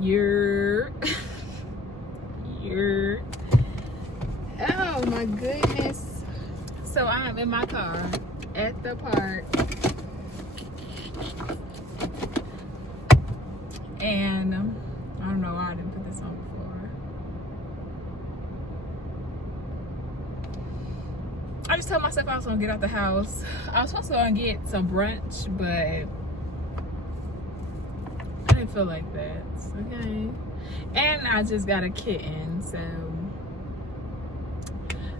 You're oh my goodness. So I'm in my car at the park, and I don't know why I didn't put this on before. I just told myself I was gonna get out the house. I was supposed to go and get some brunch, but I didn't feel like that. Okay. And I just got a kitten, so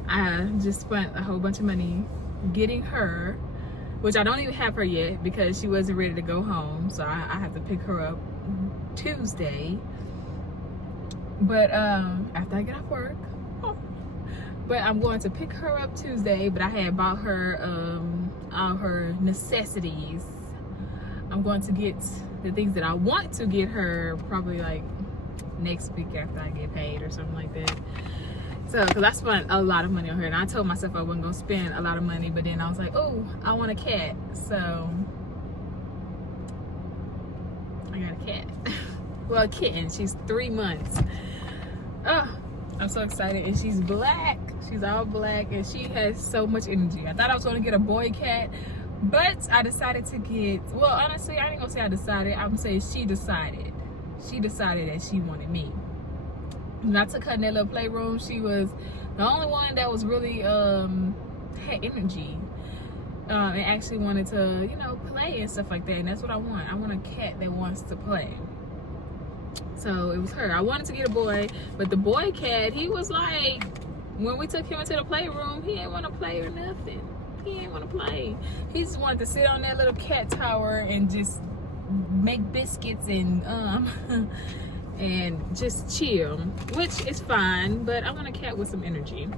I just spent a whole bunch of money getting her, which I don't even have her yet because she wasn't ready to go home, so I have to pick her up Tuesday. But after I get off work, but I'm going to pick her up Tuesday. But I had bought her all her necessities. I'm going to get the things that I want to get her probably like next week after I get paid or something like that. So, because I spent a lot of money on her, and I told myself I wasn't going to spend a lot of money, but then I was like, oh, I want a cat. So, I got a cat. Well, a kitten. She's 3 months. Oh, I'm so excited. And she's black. She's all black, and she has so much energy. I thought I was going to get a boy cat, but I decided to get, well, honestly, I ain't going to say I decided. I'm going to say she decided. She decided that she wanted me. When I took her in that little playroom, she was the only one that was really had energy and actually wanted to, you know, play and stuff like that. And that's what I want. I want a cat that wants to play. So it was her. I wanted to get a boy, but the boy cat, he was like, when we took him into the playroom, he didn't want to play or nothing. He didn't want to play. He just wanted to sit on that little cat tower and just make biscuits and and just chill, which is fine, but I want a cat with some energy.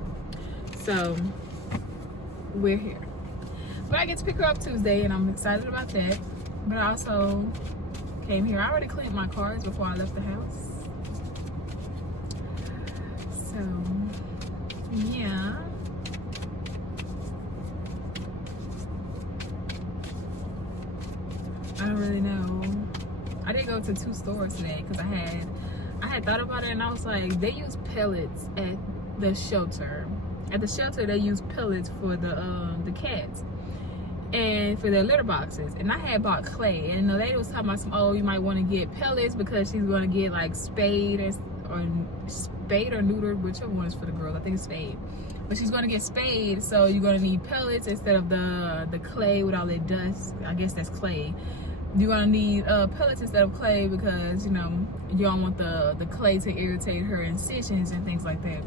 So we're here. But I get to pick her up Tuesday, and I'm excited about that. But I also came here. I already cleaned my cars before I left the house. So yeah. I don't really know. I did go to 2 stores today because I had thought about it, and I was like, they use pellets at the shelter. At the shelter, they use pellets for the cats and for their litter boxes. And I had bought clay, and the lady was talking about some, oh, you might want to get pellets because she's going to get like spayed or neutered, whichever one is for the girls. I think it's spayed. But she's going to get spayed, so you're going to need pellets instead of the clay with all that dust. I guess that's clay. You're going to need pellets instead of clay because, you know, you don't want the clay to irritate her incisions and things like that.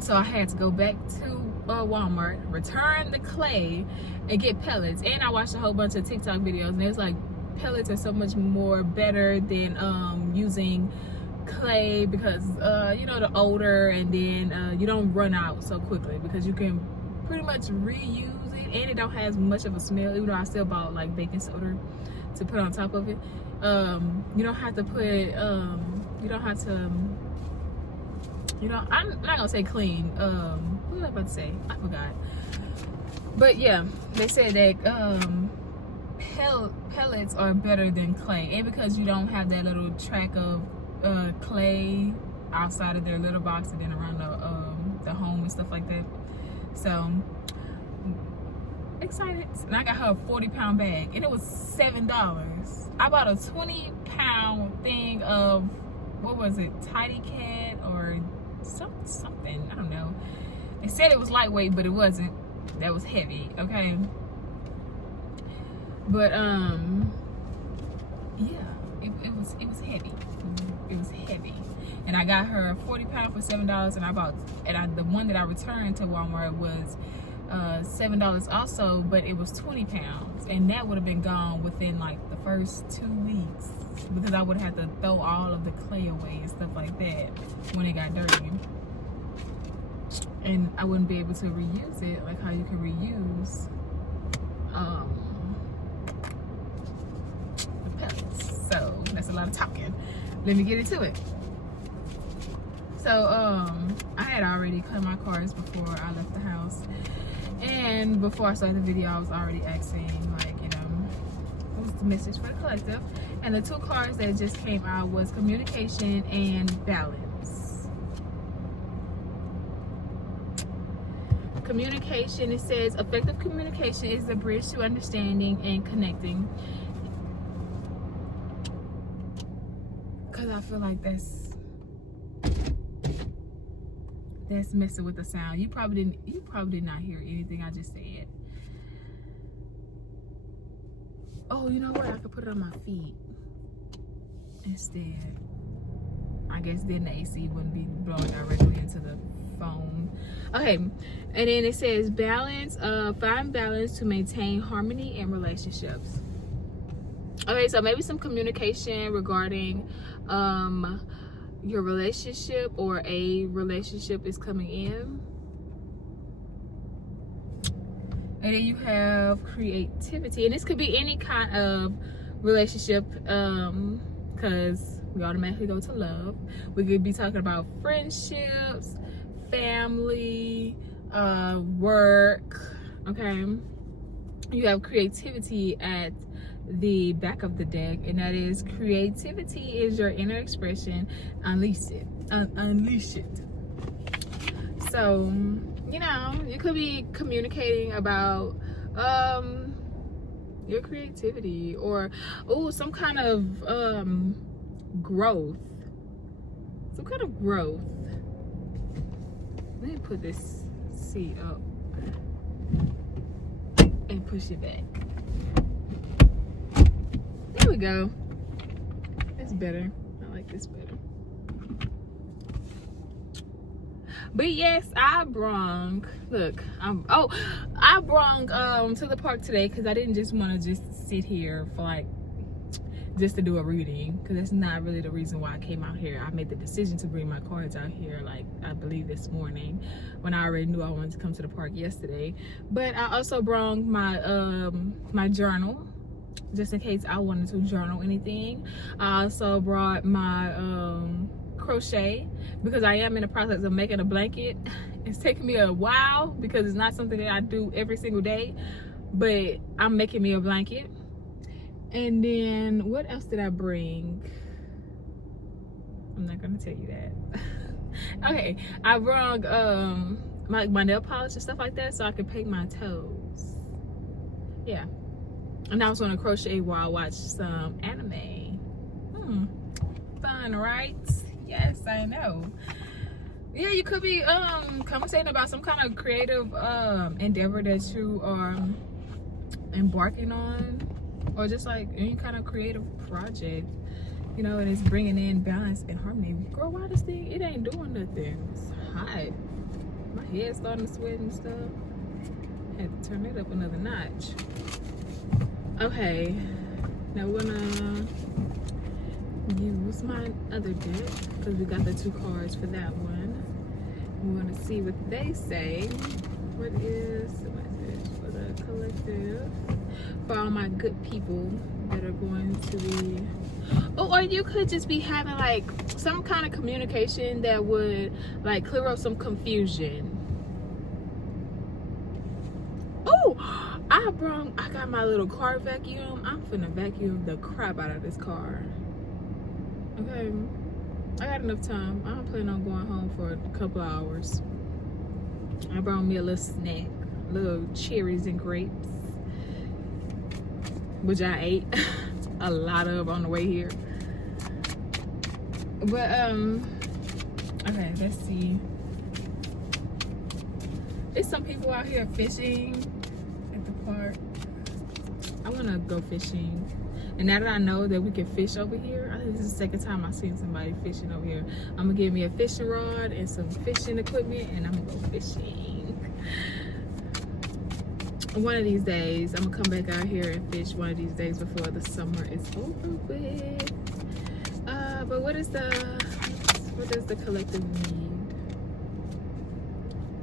So I had to go back to Walmart, return the clay, and get pellets. And I watched a whole bunch of TikTok videos, and it was like, pellets are so much more better than using clay because, you know, the odor, and then you don't run out so quickly because you can pretty much reuse it, and it don't have much of a smell, even though I still bought like baking soda to put on top of it. You don't have to put, you don't have to, you know, I'm not gonna say clean. What was I about to say? I forgot. But yeah, they said that pellets are better than clay, and because you don't have that little track of clay outside of their litter box and then around the home and stuff like that. So excited. And I got her a 40-pound bag, and it was $7. I bought a 20-pound thing of, what was it, Tidy Cat or something, I don't know. They said it was lightweight, but it wasn't. That was heavy, okay? But yeah, it was heavy. It was heavy. And I got her a 40-pound for $7, and the one that I returned to Walmart was $7 also, but it was 20 pounds, and that would have been gone within like the first 2 weeks because I would have had to throw all of the clay away and stuff like that when it got dirty, and I wouldn't be able to reuse it like how you can reuse the pellets. So that's a lot of talking. Let me get into it. So I had already cut my cars before I left the house. And before I started the video, I was already asking, like, you know, what's the message for the collective? And the two cards that just came out was communication and balance. Communication, it says effective communication is the bridge to understanding and connecting. Cause I feel like that's messing with the sound. You probably did not hear anything I just said. Oh, you know what? I could put it on my feet instead. I guess then the AC wouldn't be blowing directly into the phone. Okay, and then it says balance. Find balance to maintain harmony in relationships. Okay, so maybe some communication regarding your relationship or a relationship is coming in. And then you have creativity, and this could be any kind of relationship, because we automatically go to love. We could be talking about friendships, family, work. Okay, you have creativity at the back of the deck, and that is creativity is your inner expression. Unleash it. So, you know, you could be communicating about your creativity, or some kind of growth. Some kind of growth. Let me put this seat up and push it back. There we go. That's better. I like this better. But yes, I brung to the park today because I didn't just want to just sit here for like just to do a reading, because that's not really the reason why I came out here. I made the decision to bring my cards out here, like I believe this morning, when I already knew I wanted to come to the park yesterday. But I also brought my my journal, just in case I wanted to journal anything. I also brought my crochet, because I am in the process of making a blanket. It's taking me a while because it's not something that I do every single day, but I'm making me a blanket. And then what else did I bring? I'm not gonna tell you that. Okay, I brought my nail polish and stuff like that so I could paint my toes. Yeah. And I was gonna crochet while I watched some anime. Fun, right? Yes, I know. Yeah, you could be conversating about some kind of creative endeavor that you are embarking on, or just like any kind of creative project, you know, and it's bringing in balance and harmony. Girl, why this thing, it ain't doing nothing. It's hot. My head's starting to sweat and stuff. Had to turn it up another notch. Okay, now we're gonna use my other deck because we got the two cards for that one. We want to see what they say. What is the message for the collective, for all my good people that are going to be, or you could just be having like some kind of communication that would like clear up some confusion. I got my little car vacuum. I'm finna vacuum the crap out of this car. Okay, I got enough time. I don't plan on going home for a couple of hours. I brought me a little snack, little cherries and grapes, which I ate a lot of on the way here. But okay, let's see. There's some people out here fishing at the park. I want to go fishing. And now that I know that we can fish over here, I think this is the second time I've seen somebody fishing over here. I'm gonna get me a fishing rod and some fishing equipment, and I'm gonna go fishing. One of these days, I'm gonna come back out here and fish one of these days before the summer is over with. But what does the collective need?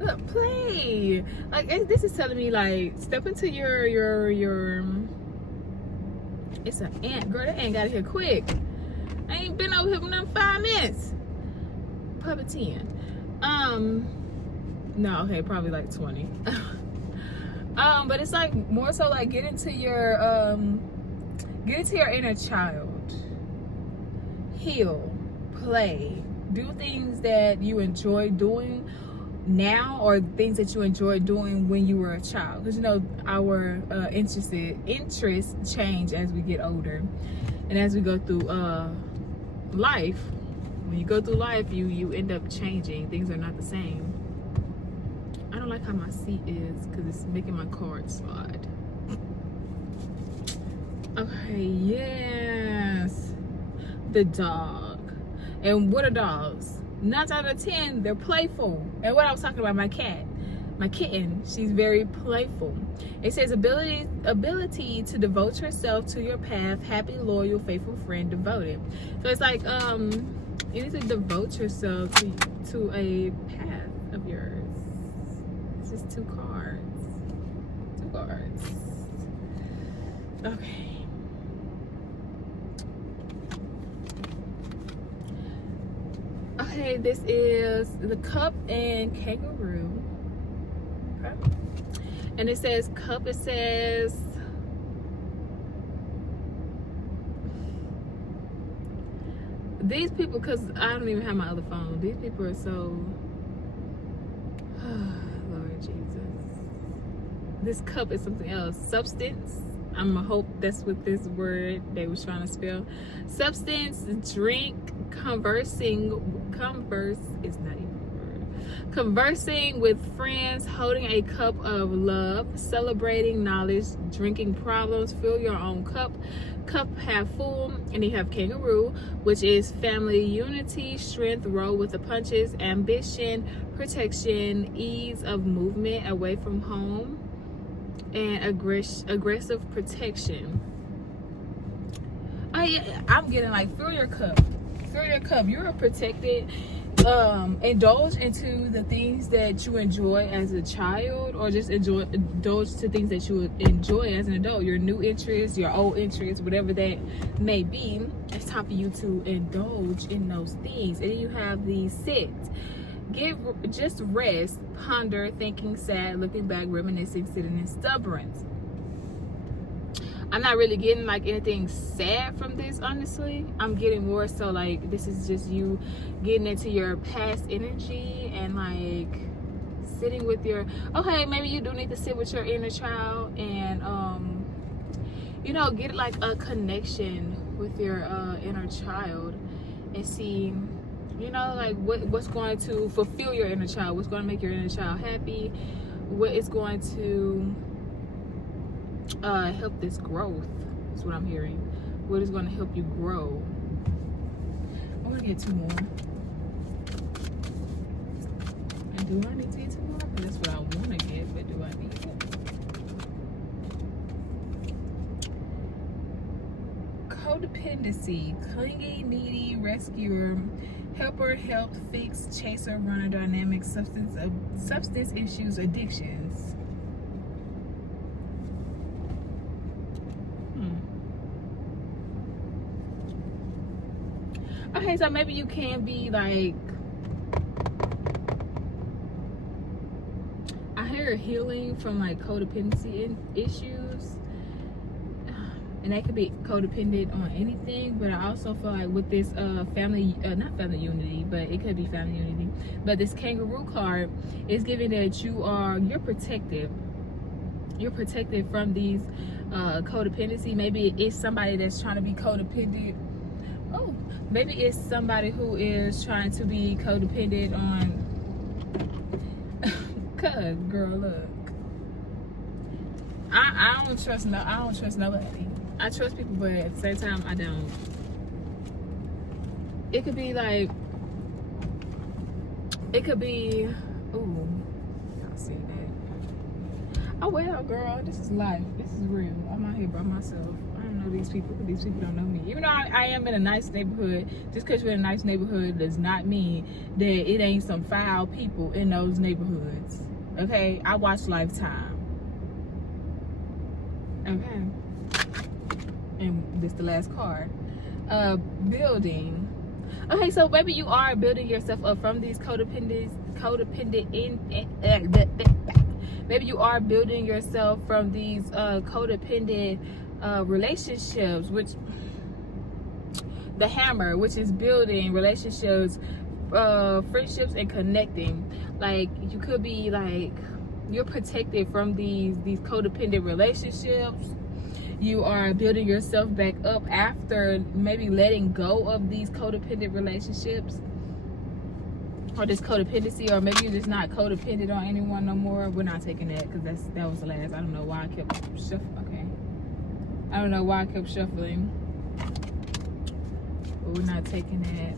Look, play. Like, this is telling me like step into your. It's an ant, girl. That ant got here quick. I ain't been over here for another 5 minutes. Probably 10. No, okay, probably like 20. But it's like more so like get into your inner child. heal, play, do things that you enjoy doing now, or things that you enjoyed doing when you were a child, because you know our interests change as we get older, and as we go through life. When you go through life, you end up changing. Things are not the same. I don't like how my seat is because it's making my card slide. Okay, yes, the dog. And what are dogs? 9 out of 10, they're playful. And what I was talking about, my cat, my kitten, she's very playful. It says ability to devote yourself to your path, happy, loyal, faithful friend, devoted. So it's like you need to devote yourself to a path of yours. It's just 2 cards. 2 cards. Okay. Okay, this is the Cup and Kangaroo. Okay. And it says Cup, it says these people, because I don't even have my other phone, these people are so Lord Jesus. This cup is something else. Substance. I'm gonna hope that's what this word they was trying to spell. Substance, drink, converse is not even a word. Conversing with friends, holding a cup of love, celebrating knowledge, drinking problems, fill your own cup. Cup half full. And you have Kangaroo, which is family unity, strength, roll with the punches, ambition, protection, ease of movement away from home, and aggressive protection. I'm getting like fill your cup. You're protected. Indulge into the things that you enjoy as a child, or just indulge to things that you enjoy as an adult, your new interests, your old interests, whatever that may be. It's time for you to indulge in those things. And then you have the Sit. Just rest, ponder, thinking, sad, looking back, reminiscing, sitting, and stubborn. I'm not really getting like anything sad from this, honestly. I'm getting more so like this is just you getting into your past energy and like sitting with your, okay, maybe you do need to sit with your inner child and you know, get like a connection with your inner child and see, you know, like what's going to fulfill your inner child, what's going to make your inner child happy, what is going to help this growth. That's what I'm hearing. What is going to help you grow? I want to get 2 more. And do I need to get 2 more? That's what I want to get, but do I need it? Codependency, clingy, needy, rescuer, helper, help, fix, chaser, runner, dynamic, substance issues, addictions. Okay, so maybe you can be like, I hear healing from like codependency issues, and that could be codependent on anything. But I also feel like with this family, not family unity, but it could be family unity. But this Kangaroo card is giving that you're protected. You're protected from these codependency. Maybe it's somebody that's trying to be codependent. Oh, maybe it's somebody who is trying to be codependent on. Cause girl, look, I don't trust nobody. I trust people, but at the same time, I don't. It could be like, it could be. Ooh, y'all see that? Oh well, girl, this is life. This is real. I'm out here by myself. I don't know these people, but these people don't know me. Even though I am in a nice neighborhood, just because you're in a nice neighborhood does not mean that it ain't some foul people in those neighborhoods. Okay, I watch Lifetime. Okay, and this is the last card. Building. Okay, so maybe you are building yourself up from these maybe you are building yourself from these codependent relationships, which the hammer, which is building relationships, friendships, and connecting. Like, you could be like, you're protected from these codependent relationships. You are building yourself back up after maybe letting go of these codependent relationships, or this codependency, or maybe you're just not codependent on anyone no more. We're not taking that because that was the last. I don't know why I kept shuffling. Okay, I don't know why I kept shuffling, but we're not taking that.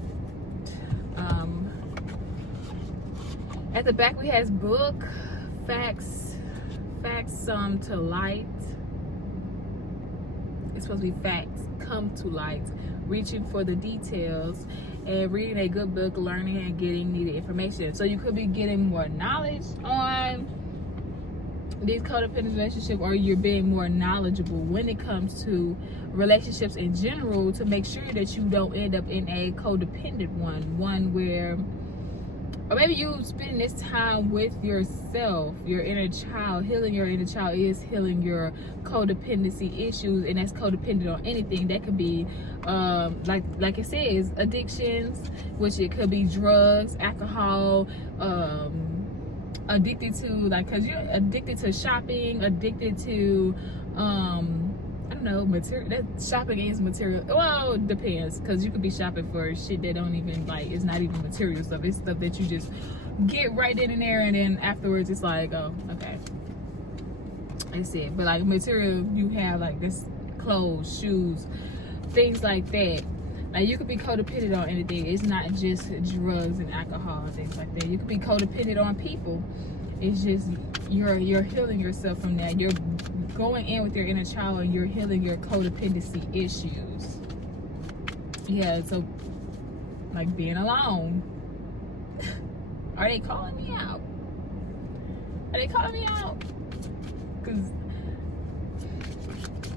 At the back we has book, facts to light. It's supposed to be facts come to light, reaching for the details, and reading a good book, learning and getting needed information. So you could be getting more knowledge on these codependent relationships, or you're being more knowledgeable when it comes to relationships in general, to make sure that you don't end up in a codependent one where, or maybe you spend this time with yourself, your inner child. Healing your inner child is healing your codependency issues, and that's codependent on anything. That could be like it says, addictions, which it could be drugs, alcohol, addicted to, like, because you're addicted to shopping, addicted to I don't know, material. That shopping is material. Well, it depends, because you could be shopping for shit that don't even, like, it's not even material stuff. It's stuff that you just get right in there, and then afterwards it's like, oh, okay, that's it. But like material, you have like this clothes, shoes, things like that. Like, you could be codependent on anything. It's not just drugs and alcohol and things like that. You could be codependent on people. It's just you're healing yourself from that. You're going in with your inner child, and you're healing your codependency issues. Yeah, so like being alone. Are they calling me out? Are they calling me out? Cause,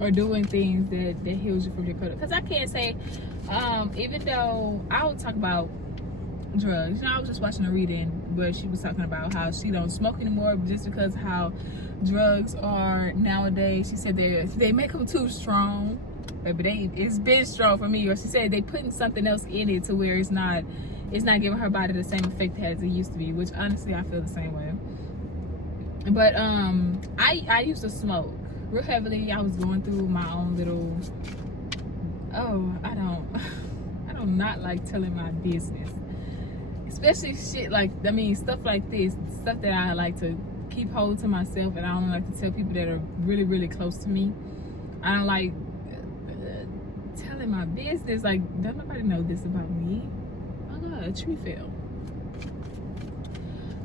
or doing things that heals you from your code. Because I can't say, even though I would talk about drugs. You know, I was just watching a reading where she was talking about how she don't smoke anymore just because how drugs are nowadays. She said they make them too strong. But it's been strong for me. Or she said they putting something else in it to where it's not giving her body the same effect as it used to be, which honestly I feel the same way. But I used to smoke real heavily. I was going through my own little, I don't not like telling my business, especially shit like, I mean, stuff like this, stuff that I like to keep hold to myself, and I don't like to tell people that are really, really close to me. I don't like telling my business. Like, don't nobody know this about me. Oh God, a tree fell.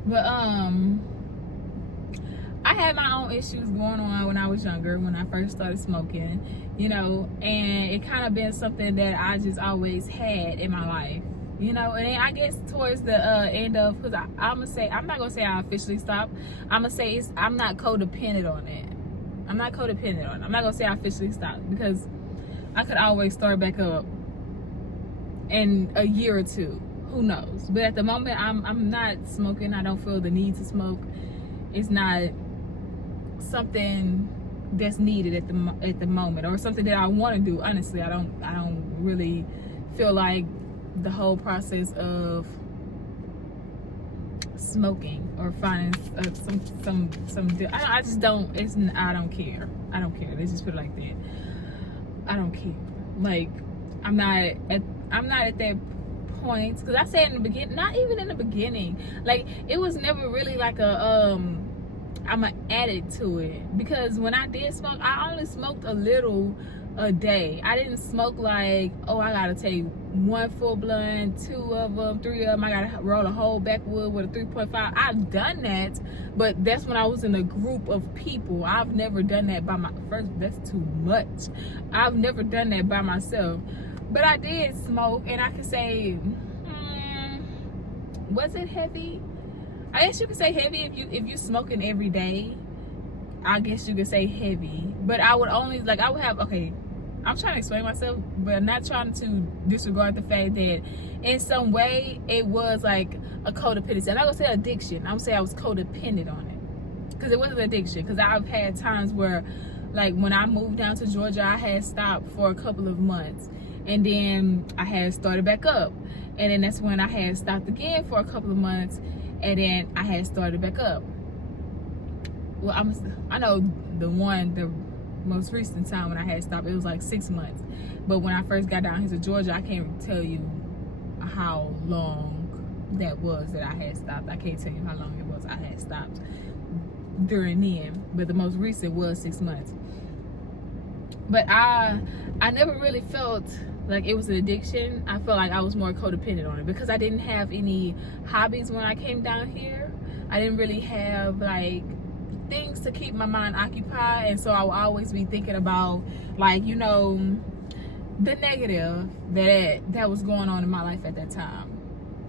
But I had my own issues going on when I was younger, when I first started smoking, you know, and it kind of been something that I just always had in my life, you know. And I guess towards the end of, because I'm not gonna say I officially stopped. I'm gonna say I'm not codependent on it. I'm not codependent on it. I'm not gonna say I officially stopped, because I could always start back up in a year or two. Who knows? But at the moment, I'm not smoking. I don't feel the need to smoke. It's not something that's needed at the moment, or something that I want to do. Honestly, I don't really feel like the whole process of smoking or finding I just don't. I don't care. Let's just put it like that. I don't care. Like, I'm not at that point, because I said in the beginning, not even in the beginning, like, it was never really like a I'm an addict to it, because when I did smoke, I only smoked a little a day. I didn't smoke like, oh, I gotta take one full blunt, 2 of them, 3 of them, I gotta roll a whole backwood with a 3.5. I've done that, but that's when I was in a group of people. I've never done that by that's too much. I've never done that by myself. But I did smoke, and I can say, was it heavy? I guess you could say heavy if you smoking every day. I guess you could say heavy. But I would only, like, I would have, okay, I'm trying to explain myself, but I'm not trying to disregard the fact that in some way it was like a codependency. I'm not gonna say addiction. I'm gonna say I was codependent on it, because it wasn't addiction. Because I've had times where, like, when I moved down to Georgia, I had stopped for a couple of months, and then I had started back up, and then that's when I had stopped again for a couple of months, and then I had started back up. Well, I know the most recent time when I had stopped, it was like 6 months. But when I first got down here to Georgia, I can't tell you how long that was that I had stopped. I can't tell you how long it was I had stopped during then. But the most recent was 6 months. But I never really felt like it was an addiction. I felt like I was more codependent on it because I didn't have any hobbies when I came down here. I didn't really have like things to keep my mind occupied, and so I would always be thinking about, like, you know, the negative that was going on in my life at that time.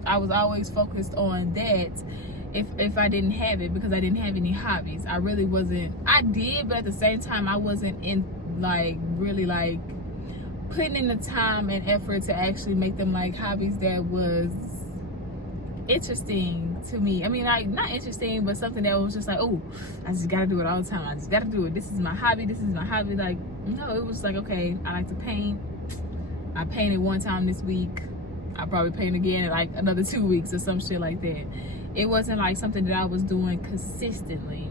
I was always focused on that if I didn't have it, because I didn't have any hobbies. I really wasn't. I did, but at the same time I wasn't in like really like putting in the time and effort to actually make them like hobbies that was interesting to me. I mean, like, not interesting, but something that was just like, oh, I just gotta do it all the time. I just gotta do it. This is my hobby. Like, no, it was like, okay, I like to paint. I painted one time this week. I'll probably paint again in like another 2 weeks or some shit like that. It wasn't like something that I was doing consistently.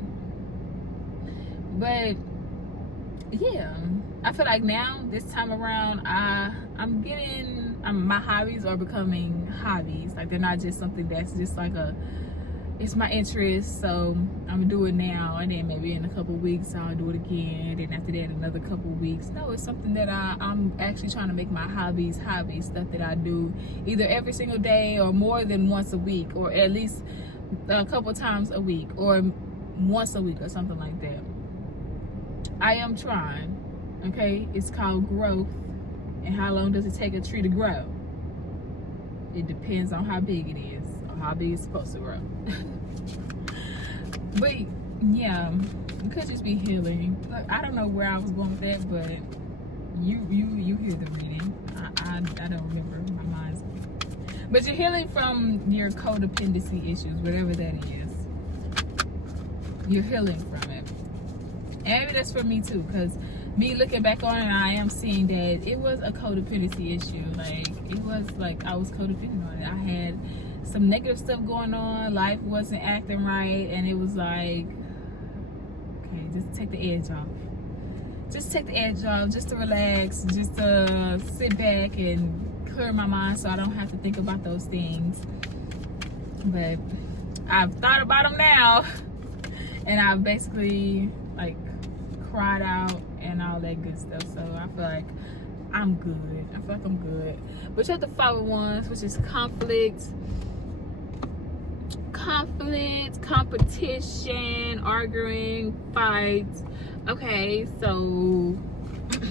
But yeah, I feel like now, this time around, my hobbies are becoming hobbies. Like, they're not just something that's just like it's my interest, so I'm gonna do it now, and then maybe in a couple weeks I'll do it again, and after that another couple weeks. No, it's something that I'm actually trying to make my hobbies, stuff that I do either every single day or more than once a week, or at least a couple times a week, or once a week or something like that. I am trying, okay? It's called growth. And how long does it take a tree to grow? It depends on how big it is, or how big it's supposed to grow. But yeah, it could just be healing. Look, I don't know where I was going with that, but you hear the reading. I don't remember, my mind's. But you're healing from your codependency issues, whatever that is. You're healing from it. And maybe that's for me too, because me looking back on it, I am seeing that it was a codependency issue. Like, it was like I was codependent on it. I had some negative stuff going on. Life wasn't acting right, and it was like, okay, just take the edge off. Just take the edge off, just to relax, just to sit back and clear my mind so I don't have to think about those things. But I've thought about them now, and I've basically like cried out and all that good stuff. So I feel like I'm good. I feel like I'm good. But you have the 5 of Wands, which is conflict, competition, arguing, fights. Okay, so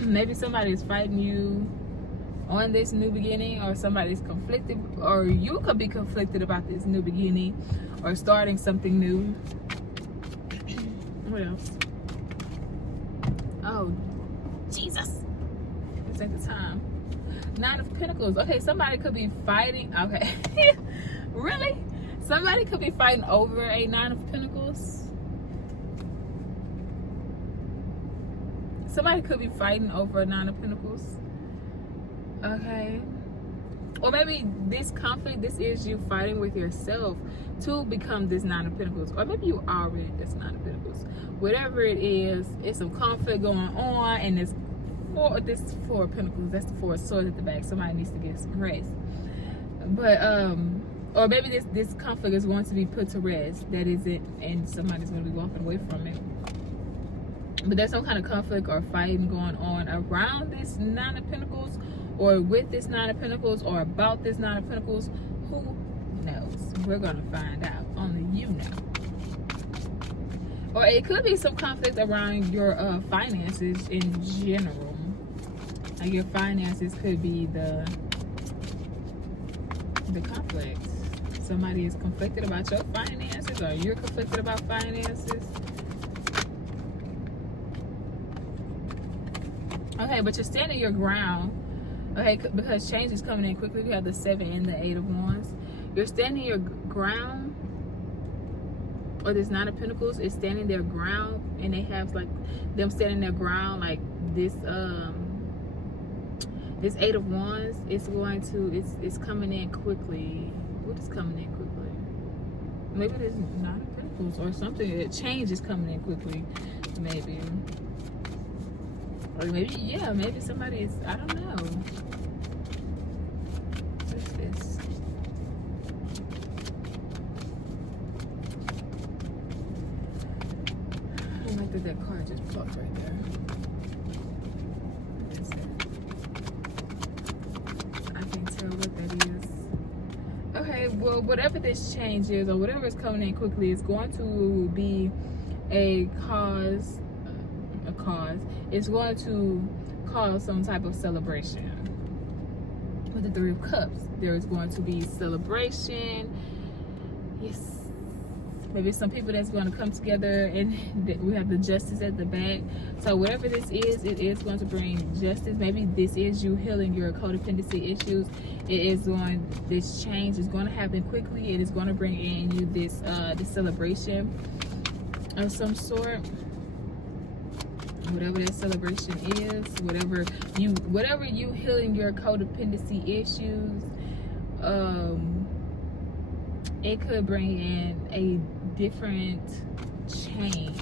maybe somebody is fighting you on this new beginning, or somebody's conflicted, or you could be conflicted about this new beginning or starting something new. What else? Oh, Jesus. Let's take the time. 9 of Pentacles. Okay, somebody could be fighting. Okay. Really? Somebody could be fighting over a 9 of Pentacles. Somebody could be fighting over a 9 of Pentacles. Okay. Or maybe this conflict, this is you fighting with yourself to become this 9 of Pentacles. Or maybe you already this 9 of Pentacles. Whatever it is, it's some conflict going on, and this 4 of Pentacles, that's the 4 of Swords at the back. Somebody needs to get some rest. But or maybe this conflict is going to be put to rest. That isn't, and somebody's going to be walking away from it. But there's some kind of conflict or fighting going on around this 9 of Pentacles, or with this 9 of Pentacles, or about this 9 of Pentacles. Who knows? We're gonna find out. Only you know. Or it could be some conflict around your finances in general. Like, your finances could be the conflict. Somebody is conflicted about your finances, or you're conflicted about finances. Okay, but you're standing your ground. Okay, because change is coming in quickly. We have the 7 and the 8 of Wands. You're standing your ground, or this 9 of Pentacles is standing their ground, and they have like them standing their ground like this. This Eight of Wands, it's coming in quickly. What is coming in quickly? Maybe there's Nine of Pentacles or something. A change is coming in quickly. Maybe. Or maybe, yeah, maybe somebody is, I don't know. What's this? I don't like that card just plucked right there. I can't tell what that is. Okay, well, whatever this change is or whatever is coming in quickly is going to be a cause. It's going to cause some type of celebration. With the Three of Cups, there is going to be celebration. Yes. Maybe some people that's going to come together, and we have the Justice at the back. So whatever this is, it is going to bring justice. Maybe this is you healing your codependency issues. This change is going to happen quickly. It is going to bring in you this celebration of some sort. Whatever that celebration is, whatever you healing your codependency issues, it could bring in a different change.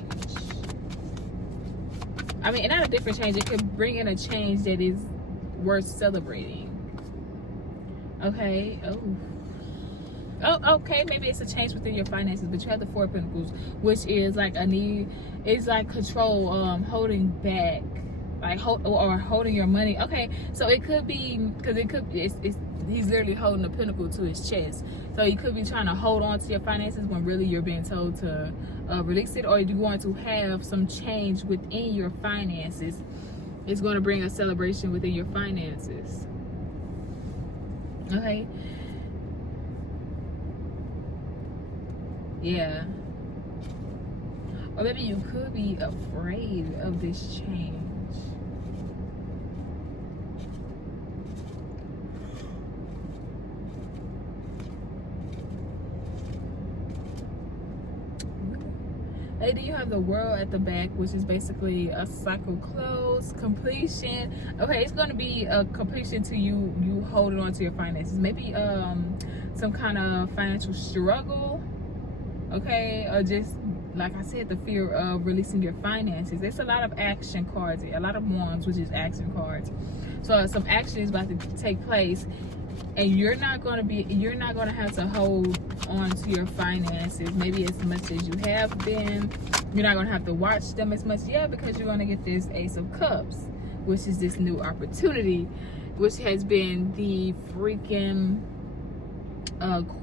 I mean, not a different change, it could bring in a change that is worth celebrating. Okay. Oh, okay, maybe it's a change within your finances, but you have the Four of Pentacles, which is like a need. It's like control, holding back, like holding your money. Okay, so it could be, because he's literally holding a pentacle to his chest. So you could be trying to hold on to your finances when really you're being told to release it, or you're going to have some change within your finances. It's going to bring a celebration within your finances. Okay. Yeah. Or maybe you could be afraid of this change. Lady, you have the World at the back, which is basically a cycle close, completion. Okay, it's going to be a completion to you holding on to your finances. Maybe some kind of financial struggle. Okay, or just like I said, the fear of releasing your finances. There's a lot of action cards, a lot of wands, which is action cards. So some action is about to take place, and you're not going to have to hold on to your finances maybe as much as you have been. You're not going to have to watch them as much yet, because you're going to get this Ace of Cups, which is this new opportunity, which has been the freaking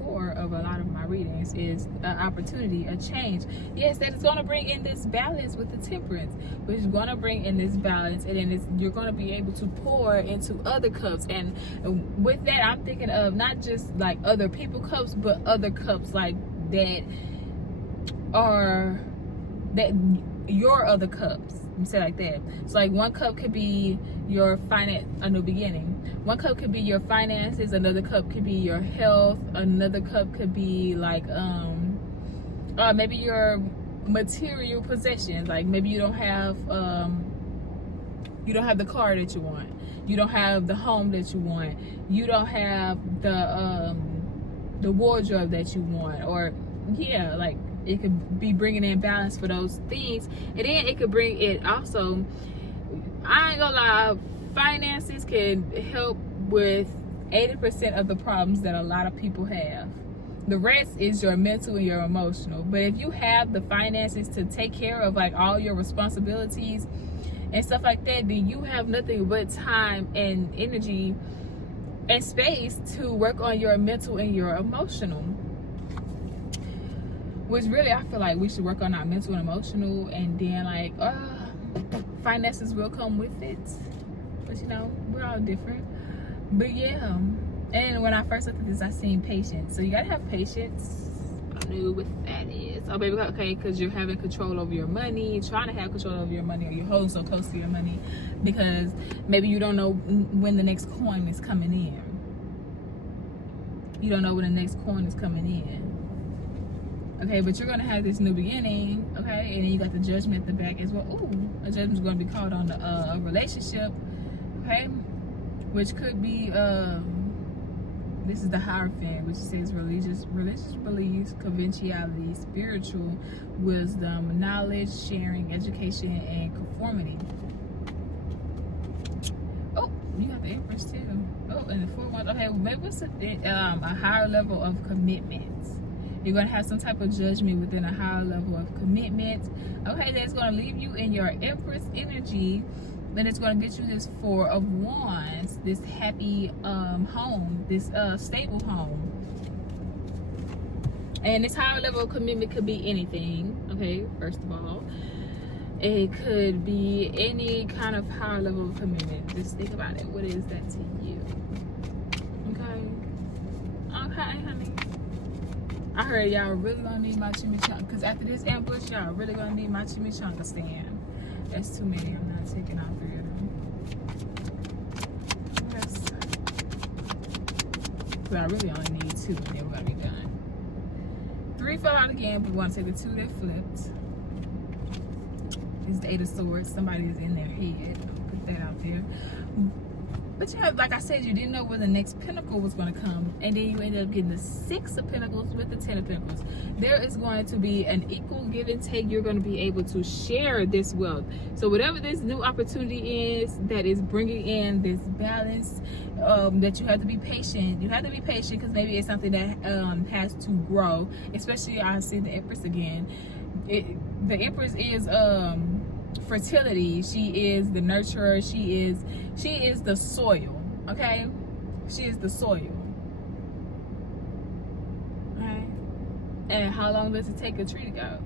core of a lot of my readings, is an opportunity, a change. Yes, that is going to bring in this balance with the Temperance, which is going to bring in this balance, and then you're going to be able to pour into other cups. And with that, I'm thinking of not just like other people cups, but other cups like that are your other cups. Say like that. So like one cup could be your a new beginning. One cup could be your finances, another cup could be your health, another cup could be like maybe your material possessions. Like maybe you don't have the car that you want, you don't have the home that you want, you don't have the wardrobe that you want, or yeah, like it could be bringing in balance for those things. And then it could bring it also, I ain't gonna lie, finances can help with 80% of the problems that a lot of people have. The rest is your mental and your emotional. But if you have the finances to take care of like all your responsibilities and stuff like that, then you have nothing but time and energy and space to work on your mental and your emotional. Which really, I feel like we should work on our mental and emotional, and then like finances will come with it. But you know, we're all different. But yeah, and when I first looked at this, I seen patience. So you gotta have patience. I knew what that is. Oh baby, okay, because you're having control over your money, trying to have control over your money, or you're holding so close to your money because maybe you don't know when the next coin is coming in. You don't know when the next coin is coming in. Okay, but you're gonna have this new beginning, okay? And then you got the Judgment at the back as well. Ooh, a judgment's gonna be called on a relationship, okay? which could be this is the Hierophant, which says religious beliefs, conventionality, spiritual wisdom, knowledge, sharing, education, and conformity. Oh, you have the Empress too. Oh, and the 4 ones. Okay, maybe it's a higher level of commitments. You're going to have some type of judgment within a higher level of commitment. Okay, that's going to leave you in your Empress energy. Then it's going to get you this 4 of Wands, this happy home, this stable home. And this higher level of commitment could be anything, okay, first of all. It could be any kind of higher level of commitment. Just think about it. What is that to you? Okay, honey. I heard y'all really gonna need my chimichanga, because after this ambush, y'all really gonna need my chimichanga stand. That's too many. I'm not taking all 3 of them. But I really only need 2, and then we're gonna be done. 3 fell out again, but we want to take the 2 that flipped. It's the 8 of Swords. Somebody is in their head. I'll put that out there. But yeah, like I said, you didn't know where the next pinnacle was going to come, and then you ended up getting the 6 of Pentacles with the 10 of Pentacles. There is going to be an equal give and take. You're going to be able to share this wealth. So whatever this new opportunity is that is bringing in this balance, that you have to be patient. You have to be patient because maybe it's something that has to grow. Especially, I see the Empress again. The Empress is fertility. She is the nurturer. She is the soil. Okay, she is the soil. Okay, and how long does it take a tree to go?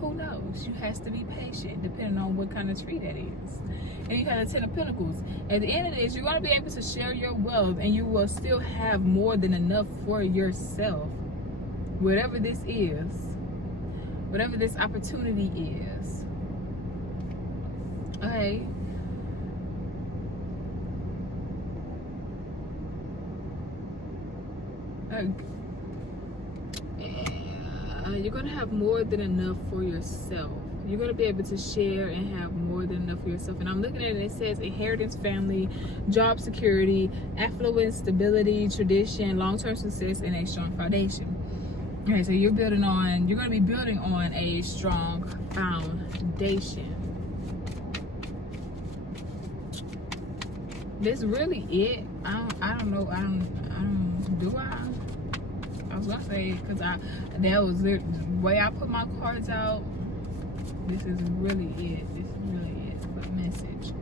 Who knows? You has to be patient depending on what kind of tree that is. And you have the 10 of Pentacles. At the end of this, you're going to be able to share your wealth, and you will still have more than enough for yourself. Whatever this is, whatever this opportunity is. Okay. You're going to have more than enough for yourself. You're going to be able to share and have more than enough for yourself. And I'm looking at it, it says inheritance, family, job security, affluence, stability, tradition, long-term success, and a strong foundation. Okay, so you're going to be building on a strong foundation. That's really it. I don't know. I was gonna say, because that was the way I put my cards out. This is really it. This is really it for the message.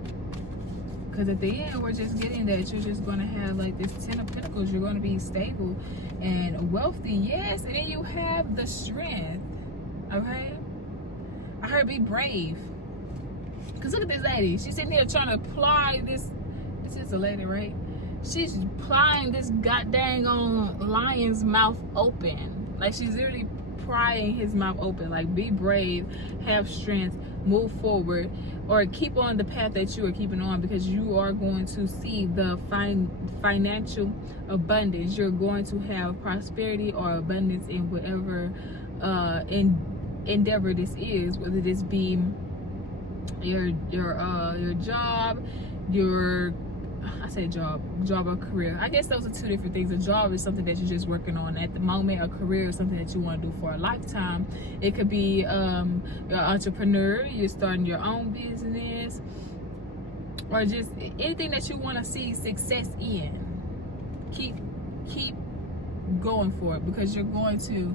Because at the end, we're just getting that you're just gonna have like this 10 of Pentacles. You're gonna be stable and wealthy, yes. And then you have the strength. Okay. I heard be brave. Because look at this lady. She's sitting here trying to ply this. This is a lady, right? She's prying this goddamn on lion's mouth open. Like, she's literally prying his mouth open. Like, be brave, have strength, move forward, or keep on the path that you are keeping on, because you are going to see the financial abundance. You're going to have prosperity or abundance in whatever endeavor this is, whether this be your job, I say job or career. I guess those are 2 different things. A job is something that you're just working on at the moment. A career is something that you want to do for a lifetime. It could be you're an entrepreneur, you're starting your own business, or just anything that you want to see success in. Keep going for it, because you're going to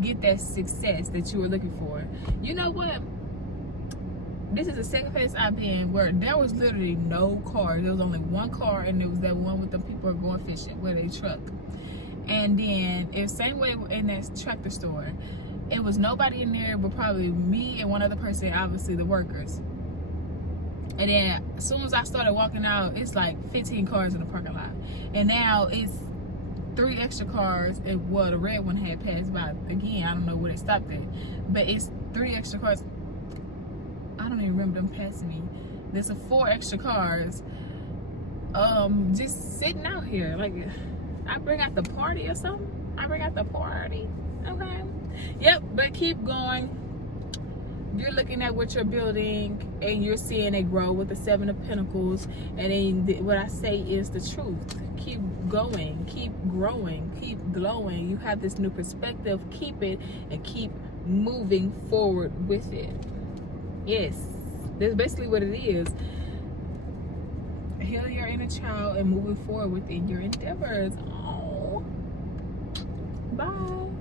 get that success that you were looking for. You know what? This is the second place I've been where there was literally no car. There was only one car, and it was that one with the people are going fishing with a truck. And then it's the same way in that tractor store. It was nobody in there but probably me and one other person, obviously the workers. And then as soon as I started walking out, it's like 15 cars in the parking lot. And now it's 3 extra cars, and well, the red one had passed by again. I don't know where it stopped at, but it's 3 extra cars. I don't even remember them passing me. There's 4 extra cars just sitting out here. Like, I bring out the party or something. I bring out the party. Okay. Yep, but keep going. you're looking at what you're building and you're seeing it grow with the Seven of Pentacles. And then what I say is the truth. Keep going, keep growing, keep glowing. You have this new perspective. Keep it and keep moving forward with it. Yes, that's basically what it is. Heal your inner child and moving forward within your endeavors. Oh, bye.